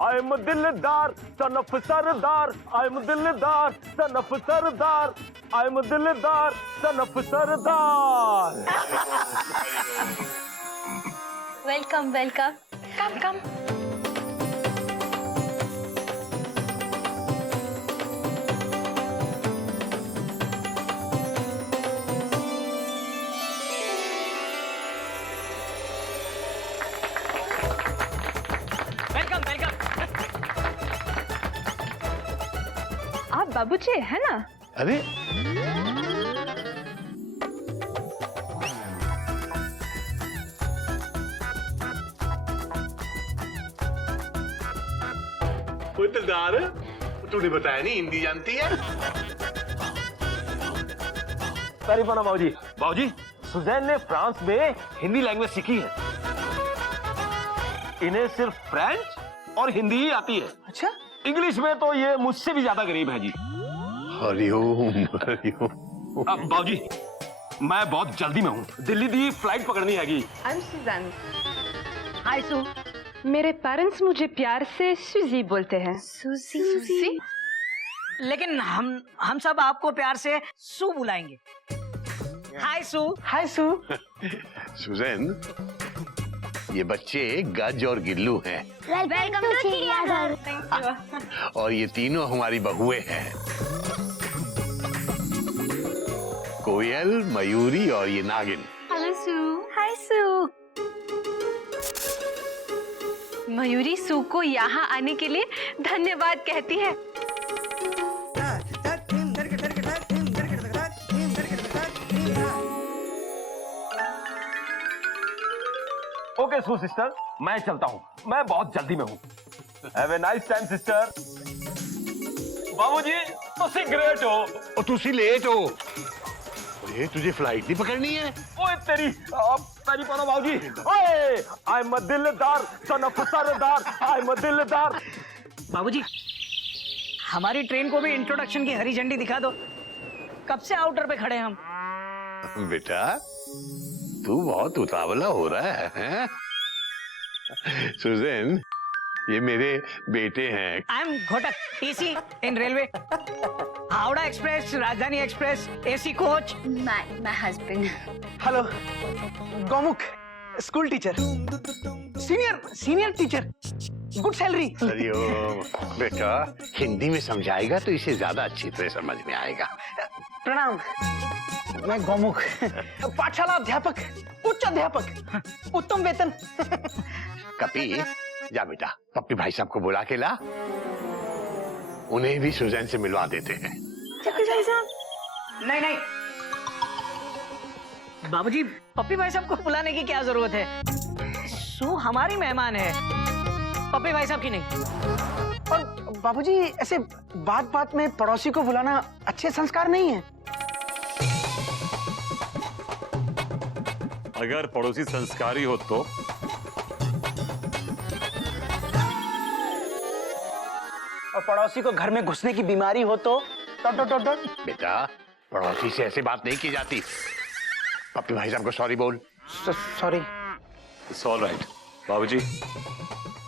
I'm दिलदार सनफ सरदार, I'm दिलदार सनफ सरदार, I'm दिलदार सनफ सरदार। Welcome welcome, come come. Welcome welcome. आप बाबूजी है ना? अरे कोई दिलदार तूने बताया नहीं हिंदी जानती है? तारीफ माना बाबूजी। बाबूजी, सुजैन ने फ्रांस में हिंदी लैंग्वेज सीखी है। इन्हें सिर्फ फ्रेंच और हिंदी ही आती है। अच्छा, इंग्लिश में तो ये मुझसे भी ज्यादा गरीब है जी। हरिओम हरिओम। अब बाबूजी, मैं बहुत जल्दी में हूँ, दिल्ली दी फ्लाइट पकड़नी हैगी। I am Suzanne. हाय सू, मेरे पेरेंट्स मुझे प्यार से सुजी बोलते हैं। सुजी? लेकिन हम सब आपको प्यार से सू बुलाएंगे। हाय सू। हाय सू। सुजैन, ये बच्चे गज और गिल्लू हैं वेलकम टू चिड़ियाघर। और ये तीनों हमारी बहुएं हैं, कोयल, मयूरी और ये नागिन। हेलो सू। हाय सू। मयूरी सू को यहाँ आने के लिए धन्यवाद कहती है। ओके सू सिस्टर, मैं चलता हूँ, मैं बहुत जल्दी में हूँ। Have a nice time sister. बाबूजी, तुसी ग्रेट हो। और तुसी लेट हो। अरे तुझे फ्लाइट नहीं पकड़नी है? ओए तेरी पाना बाबूजी। ओए, आई एम दिलदार सनफ सरदार, आई एम दिलदार। बाबूजी, हमारी ट्रेन को भी इंट्रोडक्शन की हरी झंडी दिखा दो। कब से आउटर पे खड़े हम। बेटा, तू बहुत उतावला हो रहा है? सुजैन, ये मेरे बेटे हैं। I am Ghotak, TC in railway, Howrah express, Rajdhani express, AC coach. My husband. Hello, Gaumukh, school teacher, senior teacher, good salary. हरिओम। बेटा, हिंदी में समझाएगा तो इसे ज्यादा अच्छी तरह समझ में आएगा। प्रणाम, मैं गौमुख, पाठशाला अध्यापक, उच्च अध्यापक, उत्तम वेतन। कपी, जा बेटा, पप्पी भाई साहब को बुला के ला, उन्हें भी सुजैन से मिलवा देते हैं। नहीं, बाबूजी, पप्पी भाई साहब को बुलाने की क्या जरूरत है? सू हमारी मेहमान है, पप्पी भाई साहब की नहीं। और बाबूजी, ऐसे बात बात में पड़ोसी को बुलाना अच्छे संस्कार नहीं है। अगर पड़ोसी संस्कारी हो तो और पड़ोसी को घर में घुसने की बीमारी हो तो बेटा, पड़ोसी से ऐसी बात नहीं की जाती। पप्पी भाई साहब को सॉरी बोल। सॉरी। It's all right. बाबूजी,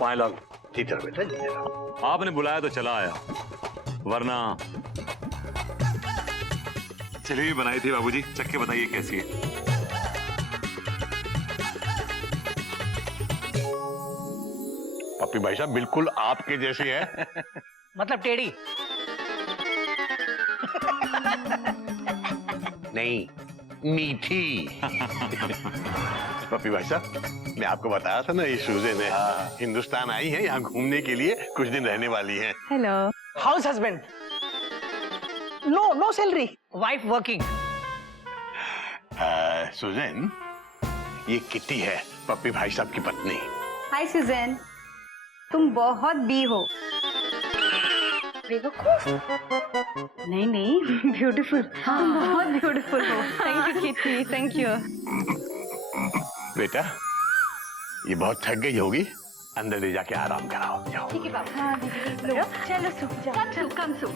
पाए लग। जीते रहो बेटा, जीते रहो। आपने बुलाया तो चला आया, वरना जलेबी बनाई थी बाबूजी, चख के बताइए कैसी है। पप्पी भाई साहब बिल्कुल आपके जैसे है। मतलब टेढ़ी? नहीं, मीठी। पप्पी भाई साहब, मैं आपको बताया था ना, ये सुजैन है, हिंदुस्तान आई है यहाँ घूमने के लिए, कुछ दिन रहने वाली है। Hello. House husband, no salary, wife working. Suzanne, ये किट्टी है, पप्पी भाई साहब की पत्नी। हाय सुजैन, तुम बहुत बी हो। बेवकूफ? नहीं, ब्यूटीफुल। तुम बहुत ब्यूटीफुल हो। Thank you kitty, thank you. बेटा, ये बहुत थक गई होगी, अंदर ले जाके आराम कराओ, जाओ। ठीक है बाबा। हाँ दीदी, चलो सू, कम सू।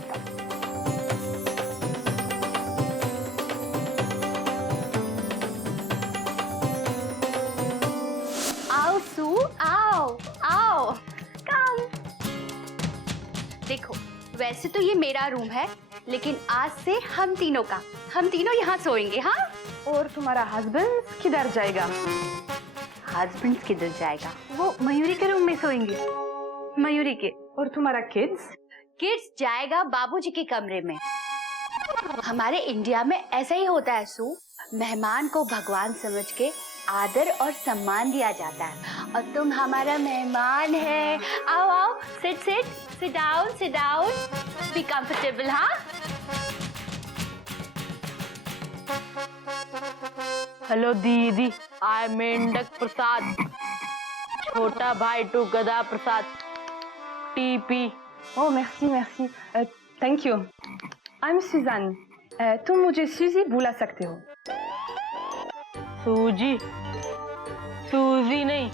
आओ सू, आओ, आओ, कम। वैसे तो ये मेरा रूम है, लेकिन आज से हम तीनों यहाँ सोएंगे। हाँ, और तुम्हारा हस्बैंड किधर जाएगा? हस्बैंड किधर जाएगा? वो मयूरी के रूम में सोएंगे। मयूरी के। और तुम्हारा किड्स? किड्स जाएगा बाबूजी के कमरे में। हमारे इंडिया में ऐसा ही होता है सू, मेहमान को भगवान समझ के आदर और सम्मान दिया जाता है, और तुम हमारा मेहमान है। आओ आओ, सिट डाउन, बी कंफर्टेबल। हाँ, हेलो दीदी, आई मेंढक प्रसाद, छोटा भाई two Gadha Prasad, TP. Oh merci, thank you. I am Sujan, तुम मुझे सूजी बुला सकते हो। सूजी नहीं,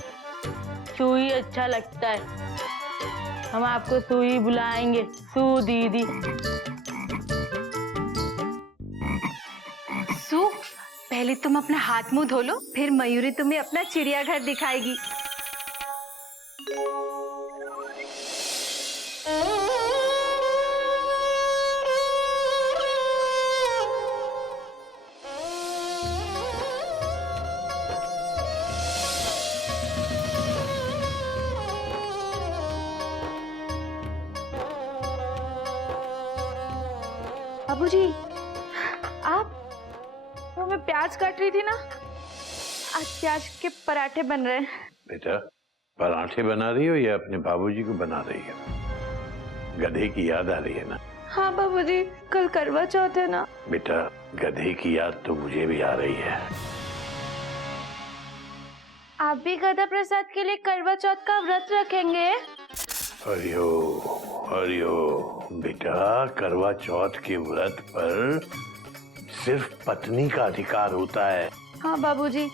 सुई अच्छा लगता है, हम आपको सुई बुलाएंगे। सू दीदी। सू, पहले तुम अपना हाथ मुंह धो लो, फिर मयूरी तुम्हें अपना चिड़ियाघर दिखाएगी। बाबूजी, आप, वो मैं प्याज काट रही थी ना, आज प्याज के पराठे बन रहे हैं। बेटा, पराठे बना रही हो या अपने बाबूजी को बना रही हो? गधे की याद आ रही है ना? हाँ बाबूजी, कल करवा चौथ है ना। बेटा, गधे की याद तो मुझे भी आ रही है। आप भी गधा प्रसाद के लिए करवा चौथ का व्रत रखेंगे? हरियो बेटा, करवा चौथ के व्रत पर सिर्फ पत्नी का अधिकार होता है। हाँ बाबूजी,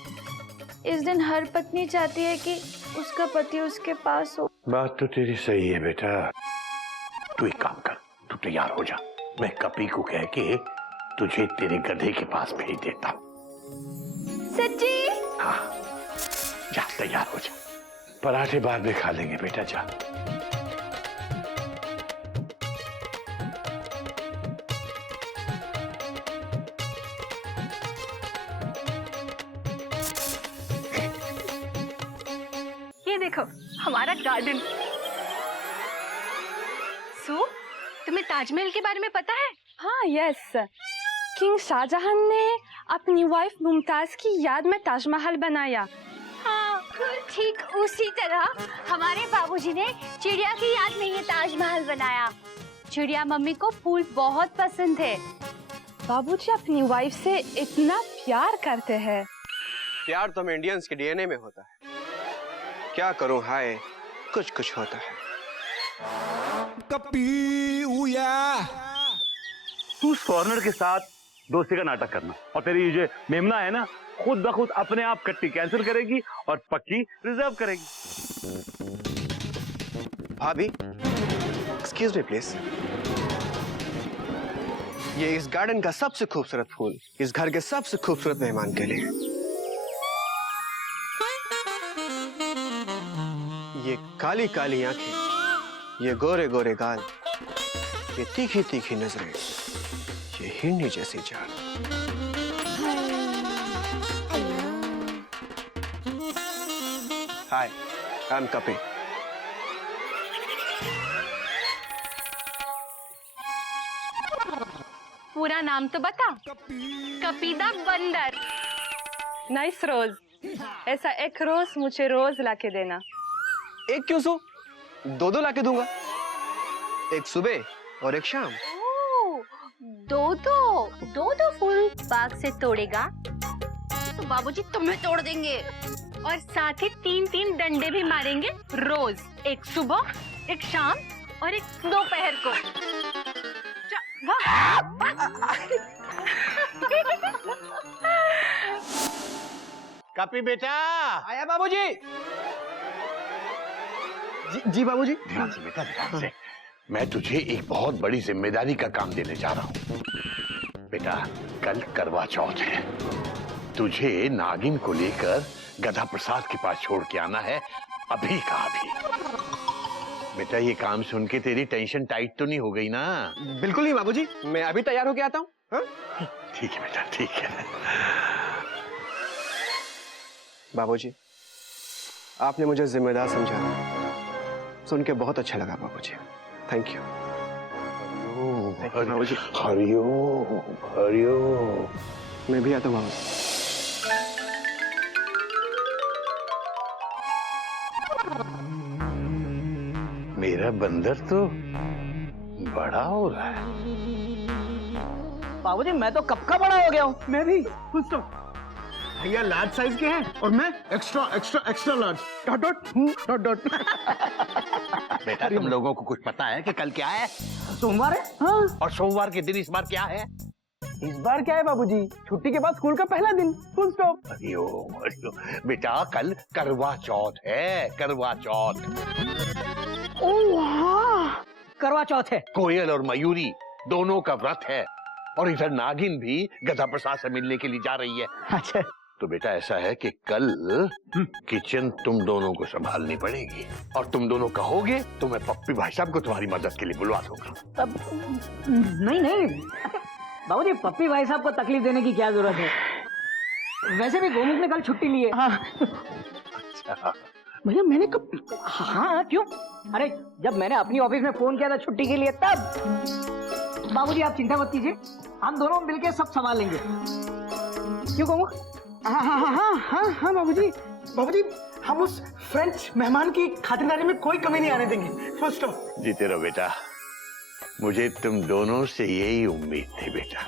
इस दिन हर पत्नी चाहती है कि उसका पति उसके पास हो। बात तो तेरी सही है बेटा। तू एक काम कर, तू तैयार हो जा, मैं कपी को कह के तुझे तेरे गधे के पास भेज देता हूँ। सच्ची? हाँ, जा तैयार हो जा, पराठे बाद में खा लेंगे बेटा, जा। ये देखो हमारा गार्डन। सू, तुम्हें ताजमहल के बारे में पता है? हाँ, यस। किंग शाहजहां ने अपनी वाइफ मुमताज की याद में ताजमहल बनाया। हाँ, ठीक उसी तरह हमारे बाबूजी ने चिड़िया की याद में ये ताजमहल बनाया। चिड़िया मम्मी को फूल बहुत पसंद है। बाबूजी अपनी वाइफ से इतना प्यार करते हैं। प्यार तो हम इंडियंस के डीएनए में होता है। क्या करूं, हाय, कुछ कुछ होता है। तू उस फॉरेनर के साथ दोस्ती का नाटक करना, और तेरी ये जो मेमना है ना, खुद ब खुद अपने आप कट्टी कैंसिल करेगी और पक्की रिजर्व करेगी। भाभी, एक्सक्यूज मी प्लीज। ये इस गार्डन का सबसे खूबसूरत फूल इस घर के सबसे खूबसूरत मेहमान के लिए। ये काली काली आंखें, ये गोरे गोरे गाल, ये तीखी तीखी नजरें, ये हिरनी जैसी जान। हाय, आई एम कपी। पूरा नाम तो बता। कपीदा बंदर। नाइस रोज। ऐसा एक रोज मुझे रोज लाके देना। एक क्यों सो, दो लाके दूंगा, एक सुबह और एक शाम। दो फूल बाग से तोड़ेगा तो बाबूजी तुम्हें तोड़ देंगे, और साथ ही 3-3 डंडे भी मारेंगे रोज, एक सुबह, एक शाम और एक दोपहर को। कपी बेटा, आया बाबूजी। जी बाबूजी। ध्यान से बेटा, ध्यान से। मैं तुझे एक बहुत बड़ी जिम्मेदारी का काम देने जा रहा हूँ। बेटा, कल करवा चौथ है, तुझे नागिन को लेकर गधा प्रसाद के पास छोड़ के आना है, अभी का अभी। बेटा ये काम सुन के तेरी टेंशन टाइट तो नहीं हो गई ना? बिल्कुल नहीं बाबूजी, मैं अभी तैयार होके आता हूँ। हाँ? ठीक है बेटा, ठीक है। बाबूजी, आपने मुझे जिम्मेदार समझा, सुन के बहुत अच्छा लगा बाबूजी। Thank you. हरिओम, हरिओम। मैं भी आता हूँ बाबूजी। मेरा बंदर तो बड़ा हो रहा है। बाबूजी मैं तो कब का बड़ा हो गया हूँ। मैं भी कुछ तो भैया लार्ज साइज के हैं और मैं extra extra extra large dot dot dot dot. बेटा तुम लोगों को कुछ पता है कि कल क्या है? सोमवार है। हाँ। और सोमवार के दिन इस बार क्या है? इस बार क्या है बाबूजी? छुट्टी के बाद स्कूल का पहला दिन, फुल स्टॉप। हरिओम, हरिओम। बेटा कल करवा चौथ है, करवा चौथ। ओह हाँ, करवा चौथ है। कोयल और मयूरी दोनों का व्रत है और इधर नागिन भी गधा प्रसाद से मिलने के लिए जा रही है। अच्छा। तो बेटा ऐसा है कि कल किचन तुम दोनों को संभालनी पड़ेगी और तुम दोनों कहोगे तो मैं पप्पी भाई साहब को तुम्हारी मदद के लिए बुलवा दूंगा। तब नहीं बाबूजी, पप्पी भाई साहब को तकलीफ देने की क्या जरूरत है? वैसे भी गोमुख ने कल छुट्टी ली है। हाँ। अच्छा। भैया मैंने कब? हाँ क्यों? अरे जब मैंने अपनी ऑफिस में फोन किया था छुट्टी के लिए तब। बाबूजी आप चिंता मत कीजिए, हम दोनों मिलके सब संभाल लेंगे। क्यों गोमुख? हाँ हाँ हाँ हाँ हाँ हाँ बाबूजी, बाबूजी हम उस फ्रेंच मेहमान की खातिरदारी में कोई कमी नहीं आने देंगे, फुल स्टॉप। जीते रहो बेटा, मुझे तुम दोनों से यही उम्मीद थी बेटा।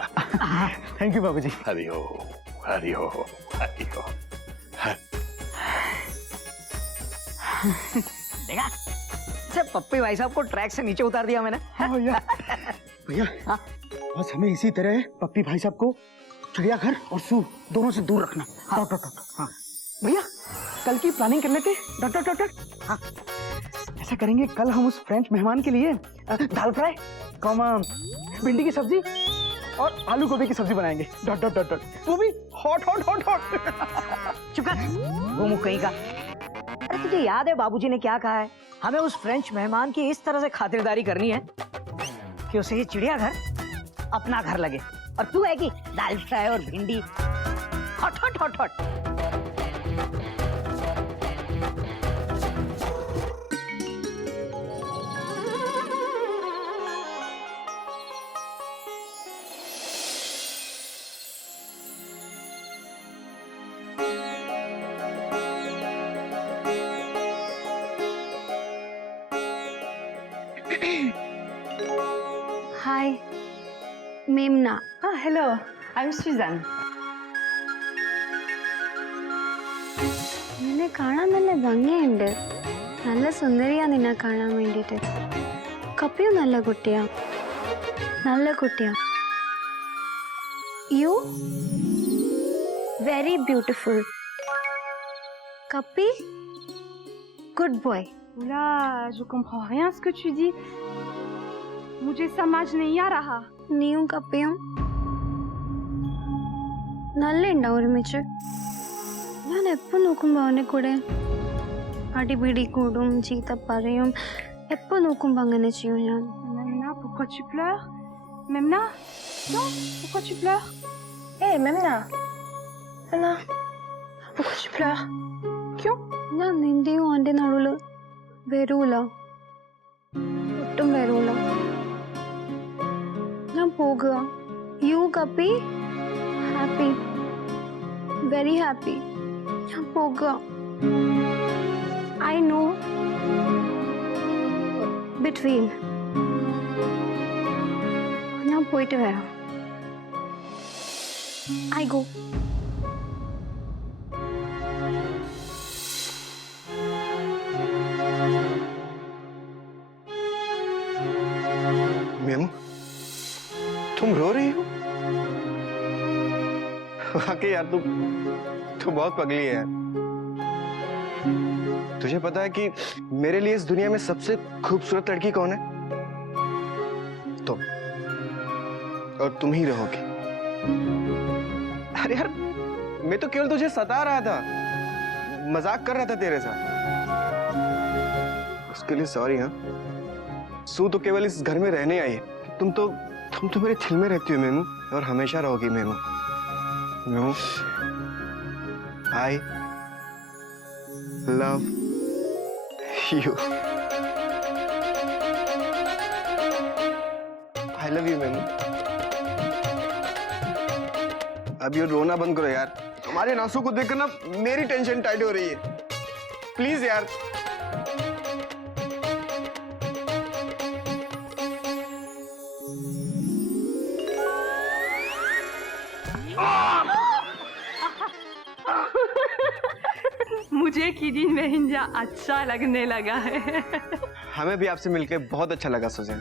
थैंक यू बाबूजी। हरिओम, हरिओम, हरिओम। देखा, अच्छा पप्पी भाई साहब को ट्रैक से नीचे उतार दिया मैंने। हाँ भैया। भैया हाँ? बस हमें इसी तरह पप्पी भाई साहब को चिड़ियाघर और जू दोनों से दूर रखना। हाँ। Dot dot dot. हाँ भैया कल की प्लानिंग कर लेते। Dot dot dot dot. हाँ ऐसा करेंगे, कल हम उस फ्रेंच मेहमान के लिए दाल फ्राई, भिंडी की सब्जी और आलू गोभी की सब्जी बनाएंगे। Dot dot dot dot. वो भी हॉट हॉट हॉट हॉट। चुप कर गोमुख कहीं का। अरे तुझे याद है बाबूजी ने क्या कहा है? हमें उस फ्रेंच मेहमान की इस तरह से खातिरदारी करनी है कि उसे ये चिड़ियाघर अपना घर लगे। और तू है कि दाल फ्राई और भिंडी हॉट हॉट हॉट हॉट। हाय मेमना। Hello, I'm Suzanne. നിന്നെ കാണാൻ നല്ല ഭംഗിയുണ്ട്. നല്ല സുന്ദരിയാ നിന്നെ കാണാൻ വേണ്ടിട്ട്. കപ്പിയും നല്ല കുട്ടിയാ. നല്ല കുട്ടിയാ. You very beautiful. Kapi good boy. Oula, je comprends rien à ce que tu dis. मुझे समझ नहीं आ रहा. നീയും കപ്പിയും നല്ല ഉണ്ടാവും ഒരുമിച്ച്. ഞാൻ എപ്പോ നോക്കുമ്പോ അവനെ കൂടെ അടിപിടി കൂടും, ചീത്ത പറയും. എപ്പോ നോക്കുമ്പോ അങ്ങനെ ചെയ്യും ഞാൻ. Memna, pourquoi tu pleures? Memna, non, pourquoi tu pleures? Hey Memna. Memna. Pourquoi tu pleures? क्यों? ഞാൻ നിന്റെയും അവന്റെ നടുവില് വരൂല, ഒട്ടും വരൂല. ഞാൻ പോകുക. യു കപ്പി ഹാപ്പി, വെരി ഹാപ്പി. ഞാൻ പോകുക. I know between. ഞാൻ പോയിട്ട് വരാം. I go. मेमू, तुम रो रही हो? वाकई यार तू बहुत पगली है यार। तुझे पता है कि मेरे लिए इस दुनिया में सबसे खूबसूरत लड़की कौन है? तुम। और तुम ही रहोगी। अरे यार मैं तो केवल तुझे सता रहा था, मजाक कर रहा था तेरे साथ। उसके लिए सॉरी। हाँ सू तो केवल इस घर में रहने आई है। तुम तो मेरे दिल में रहती हो मेमू, और हमेशा रहोगी MEMU. MEMU, I love you. I love you MEMU. अब ये रोना बंद करो यार, तुम्हारे नासू को देखकर ना मेरी टेंशन टाइट हो रही है। प्लीज यार। मुझे किजिन मेहिंजा अच्छा लगने लगा है। हमें भी आपसे मिलकर बहुत अच्छा लगा सुजैन।